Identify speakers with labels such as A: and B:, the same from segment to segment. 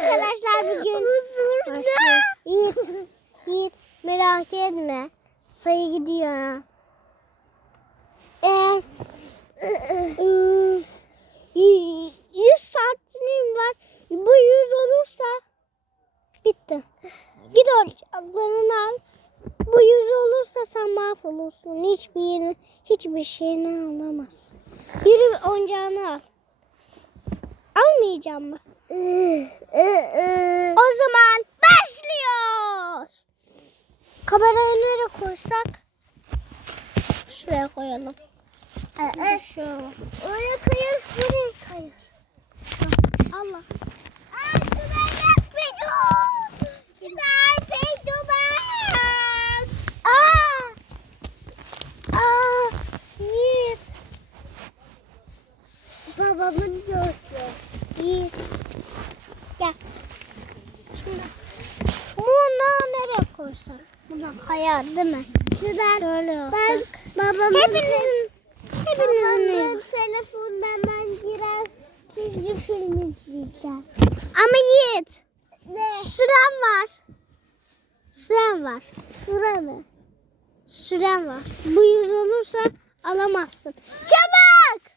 A: arkadaşlar bugün. Yiğit, Yiğit merak etme. Sayı gidiyor ha. Eğer ıı, y- 100 santim var. Bu 100 olursa bitti. Git oyuncaklarını al. Bu 100 olursa sen mahvolursun. Hiçbir yerini, hiçbir şeyini alamazsın. Yürü oyuncağını al. Almayacağım mı? O zaman başlıyoruz. Kamerayı nereye koysak? Şuraya koyalım. Şu. Oraya koyalım, buraya koyalım. Allah. Babamın gördü. Yiğit. Gel. Şimdi. Bunu nereye koysak? Buna kayar değil mi? Şuradan. Şöyle ben babamın hepinizin hepinizin telefonundan ben biraz çizgi film izleyeceğim. Ama Yiğit. Ne? Süren var. Süren var. Süre mi? Süren var. Bu yüz olursa alamazsın. Çabuk!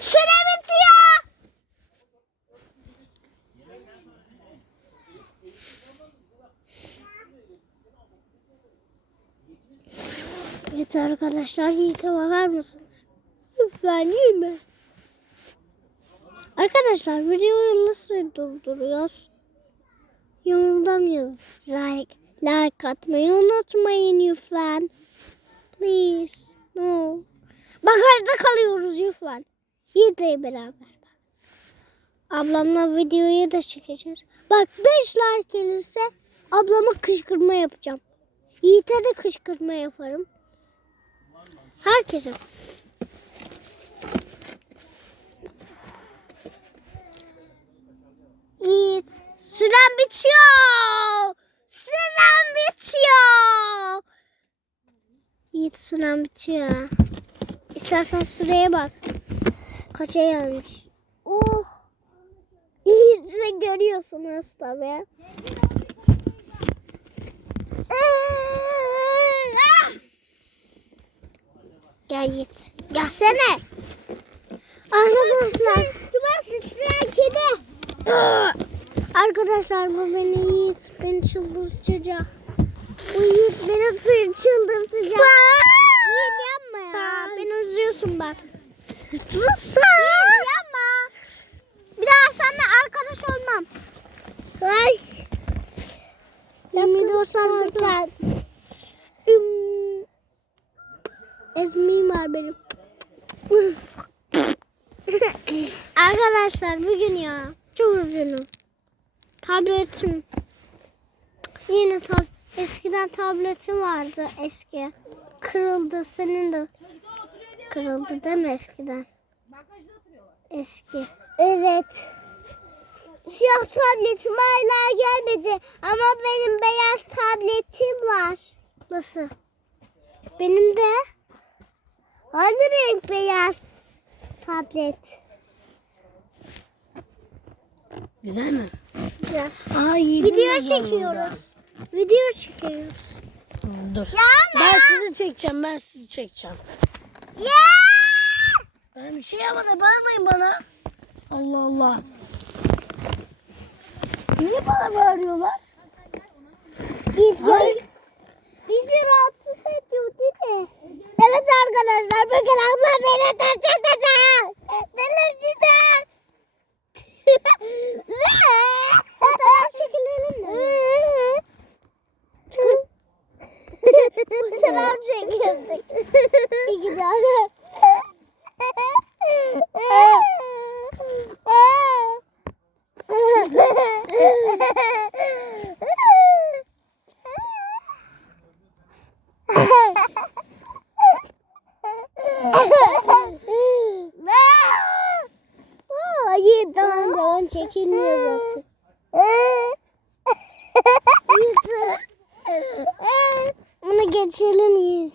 A: Süre bitiyor. Evet arkadaşlar Yiğit'e bakar mısınız? Lütfen mi? Arkadaşlar videoyu nasıl durduruyoruz? Yorumlamayın. Like, like atmayı unutmayın lütfen. Please. No. Bagajda kalıyoruz lütfen. Yiğit'le beraber. Ablamla videoyu da çekeceğiz. Bak 5 like gelirse ablama kışkırtma yapacağım. Yiğit'e de kışkırtma yaparım. Herkese. Yiğit. Süren bitiyor. Süren bitiyor. Yiğit süren bitiyor. İstersen süreye bak. Kaça gelmiş? Oh. Sen görüyorsunuz tabii. Gel Yiğit. Gelsene. Arkadaşlar. Duvar sıçrayan kedi. Arkadaşlar bu beni Yiğit. Beni çıldırtacak. Bu Yiğit beni çıldırtacak. Yiğit yapma ya. Beni üzüyorsun bak. Sus Yiğit yapma. Bir daha seninle arkadaş olmam. Ay. Yemin olsan lütfen. Ezmeyim var benim. Arkadaşlar bugün ya çok üzgünüm. Tabletim yeni tab eskiden tabletim vardı eski. Kırıldı senin de kırıldı değil mi eskiden? Eski. Evet. Siyah tabletim hala gelmedi ama benim beyaz tabletim var. Nasıl? Benim de. Hangi renk beyaz tablet?
B: Güzel mi?
A: Güzel.
B: Ay
A: Video çekiyoruz. Video çekiyoruz.
B: Dur.
A: Ya
B: Ben sizi çekeceğim, ben sizi çekeceğim.
A: Ya!
B: Ben bir şey yapmadım, bağırmayın bana. Allah Allah. Niye bana bağırıyorlar?
A: Biz
B: Hayır.
A: Bizi rahatsız ediyor değil mi? Evet arkadaşlar bugün abla beni taşıtacak. Delirtecek. Fotoğraf çekilelim mi? Fotoğraf çekiyoruz. İyi gidiyor. Hayır an çekilmiyor zaten. Yiğit. Bunu geçelim Yiğit.